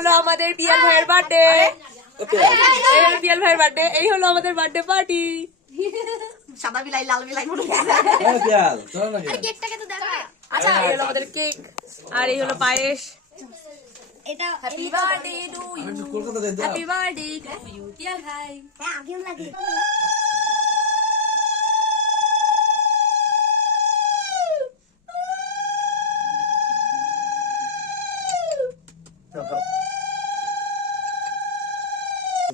হলো আমাদের পিয়াল ভাইয়ের বার্থডে এই হলো পিয়াল ভাইয়ের বার্থডে এই হলো আমাদের বার্থডে পার্টি সাদা বিলাই লাল বিলাই মনে হয়? কেকটাকে তো দেখা। আচ্ছা এই হলো আমাদের কেক আর এই হলো পায়েস। এটা happy birthday to you Kolkata happy birthday to you ভাই। হ্যাঁ আগেও লাগে।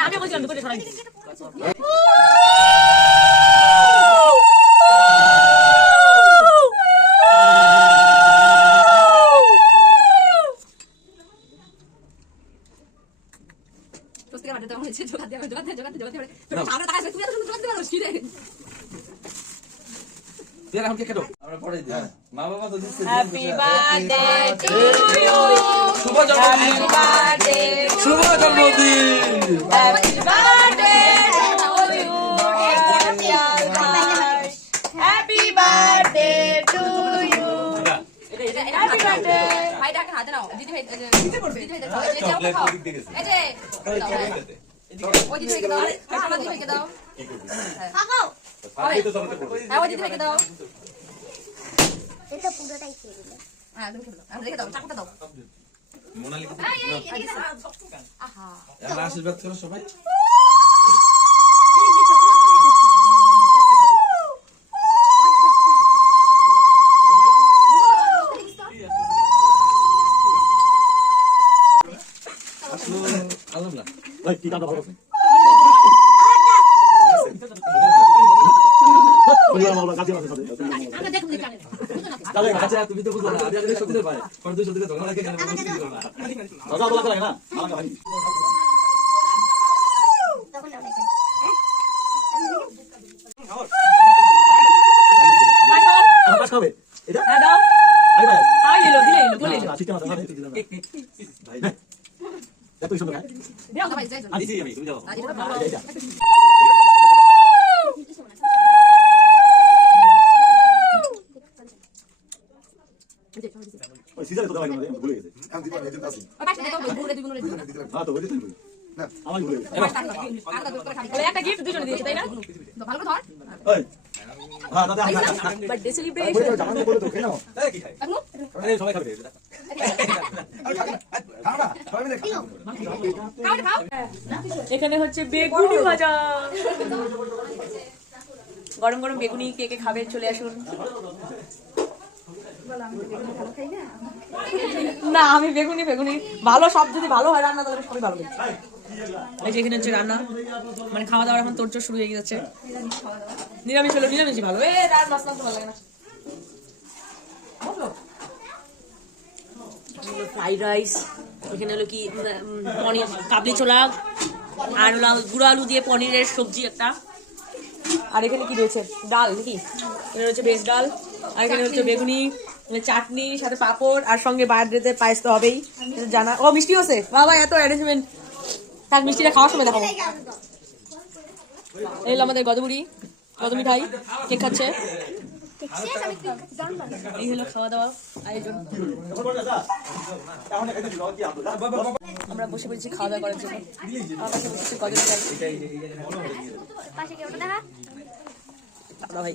আমি বলছিলাম দুপুরে সরাই মনে? আমরা পরে দিই, হ্যাঁ। মা বাবা তো হ্যাপি। বার্থডে টু ইউ জন্মদিন শুভ জন্মদিন দাও এটা পুরোটাই খেয়ে দিল হ্যাঁ তুমি খেলো আমি রেখে দাও চাকুটা দাও আশীর্বাদ করো সবাই আলাম না আমরা দেখুন দিদি আচ্ছা তুমি তো বুঝো না আমি আগে সত্যি পরে দুই সত্যি ঝগড়া লাগে কেন বুঝতে পারো না তখন অনেক হ্যাঁ দাও আই এলো দিলে এলো বলে এলো দাও ভাই যাই যাও আমি তুমি যাও দিদি দাও আমি দিব এজেন্ট আছি ওই পাশে দেখো ঘুরে দিবি ঘুরে দিবি আমার ভুলে গেছে পাশে টাকা আলাদা করে খাবি একটা গিফট দুজনে দিয়েছে তাই না ভালো করে ধর এই হ্যাঁ দাদা আমি বার্থডে সেলিব্রেশন জামানো বলে তো এই কি খাই এখন এই সবাই খাবে আর খাবে না না সবাই খাও এখানে হচ্ছে বেগুনি ভাজা। গরম গরম বেগুনি কে কে খাবে চলে আসুন। না। আমি বেগুনি বেগুনি। ভালো সব যদি ভালো হয় রান্না তাহলে সবই ভালো লাগে এই যে এখানে হচ্ছে রান্না। মানে খাওয়া দাওয়ার এখন তোরজোর শুরু হয়ে গেছে। নিরামিষ হলো নিরামিষই ভালো। এ রাত মাছ মাংস ভালো লাগে না। ফ্রাইড রাইস এখানে হলো কি পনির কাবলি ছোলা আর হলো গুঁড়ো আলু দিয়ে পনিরের সবজি একটা। আর এখানে কি রয়েছে? ডাল নাকি? এখানে হচ্ছে বেশ ডাল আর এখানে হচ্ছে বেগুনি চাটনি, সাথে পাঁপড়, আর সঙ্গে বার্থডেতে পায়েস তো হবেই। জানা ও, মিষ্টি আছে বাবা, এত অ্যারেঞ্জমেন্ট থাক, মিষ্টিটা খাওয়ার সময় দেখাবো। এই হলো আমাদের গদবুড়ি। গদ মিঠাই কেক খাচ্ছে। এই হলো খাওয়া দাওয়া, আয়োজন। আমরা বসে পড়েছি খাওয়া দাওয়া করার জন্য। আমার বসেছে মিঠাই দাদা ভাই।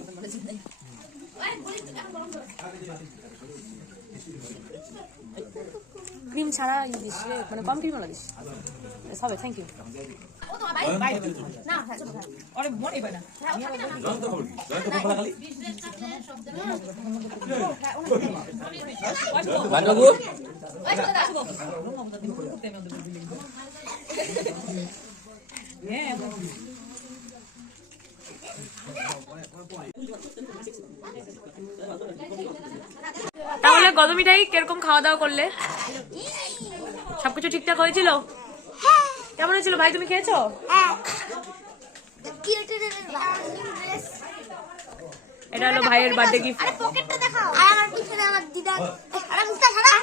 ক্রিম ছাড়া ই দিস মানে কম ক্রিম দিস হবে থ্যাংক ইউ না হ্যাঁ চলো হ্যাঁ অনেক মনে পায় না জয়ন্ত খবর কি জয়ন্ত কপালা খালি বান্ধবু ওই চলে আসব হ্যাঁ তাহলে গদ মিঠাই কীরকম খাওয়া দাওয়া করলে? সবকিছু ঠিকঠাক হয়েছিল? কেমন হয়েছিল ভাই তুমি খেয়েছো? এটা হলো ভাইয়ের বার্থডে গিফট আরে পকেটটা দেখাও। আর আমার পিছনে আমার দিদা আরে মুখটা ছাড়া।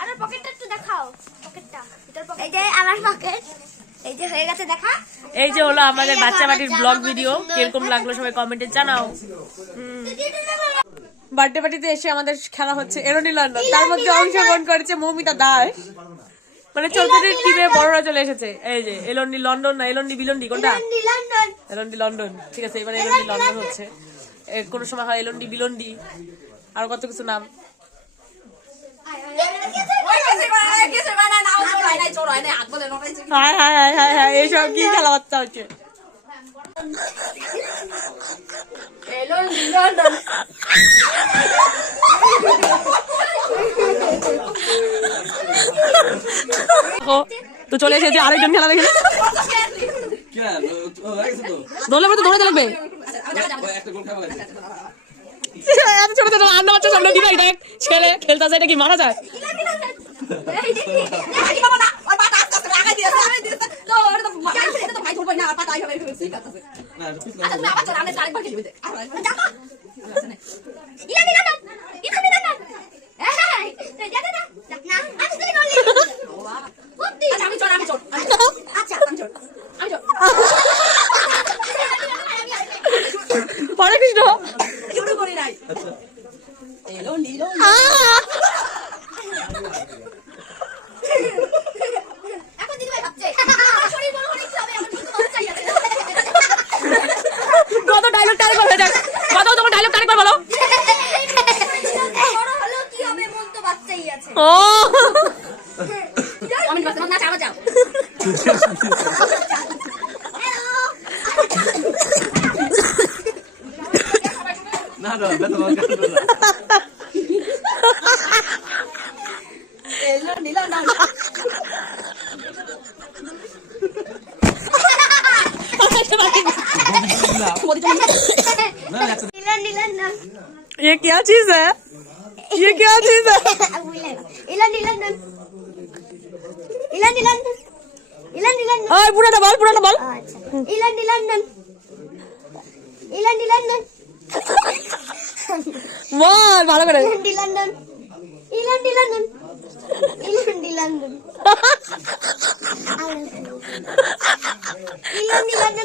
আরে পকেটটা একটু দেখাও। পকেটটা ভিতর পকেট এই যে আমার পকেট এই যে হয়ে গেছে দেখা। এই যে হলো আমাদের বাচ্চা বাটির ব্লগ ভিডিও কীরকম লাগল সবাই কমেন্টে জানাও। বার্থডে পার্টিতে এসে আমাদের খেলা হচ্ছে এরনি লন্ডন তার মধ্যে অংশগ্রহণ করেছে মৌমিতা দাস। মানে চৌধুরীর টিমে বড়রা চলে এসেছে। এই যে এলন্ডি লন্ডন না এলন্ডি বিলন্ডি কোনটা? এলন্ডি লন্ডন ঠিক আছে এবার এলন্ডি লন্ডন হচ্ছে। এ, কোনো সময় হয় এলন্ডি বিলন্ডি আর কত কিছু নাম? হায় হায় হায় হায় হায় এইসব কি খেলা বাচ্চা হচ্ছে? তো চলে এসেছে আরেকজন খেলা দেখে হয়ে দৌড়লে তো খাওয়া গেছে এত ছোট ছোট আন্না বাচ্চা সামনে দিবাই দেখ ছেলে খেলতে যায় এটা কি মারা যায় বাবা না ওই আস্তে আস্তে লাগাই দিয়েছে ভাই ধরবই না আর এইভাবে এইভাবে ঠিক আছে না আচ্ছা তুমি আবার চল আমি আরেকবার খেলবে দে আর দেখো ইলানি লন্ডন ইলানি লন্ডন এই দে দে না আমি তুই বলি। সত্যি আচ্ছা আমি চল আমি চল আচ্ছা আমি চল আমি চল। হরে কৃষ্ণ। শুরু করি নাই। আচ্ছা। এলো নীলো এখন 어머니 밖에 나 잡아줘. 나도 안 가도 안 가도 일로 일로 나 ये क्या चीज है ये क्या चीज है ইলান ইলান না ইলান ইলান না ইলান ইলান না ওই পুরাটা বল পুরাটা বল আচ্ছা ইলান ইলান না ইলান ইলান না বল ভালো করে ইলান ইলান না ইলান ইলান না ইলান ইলান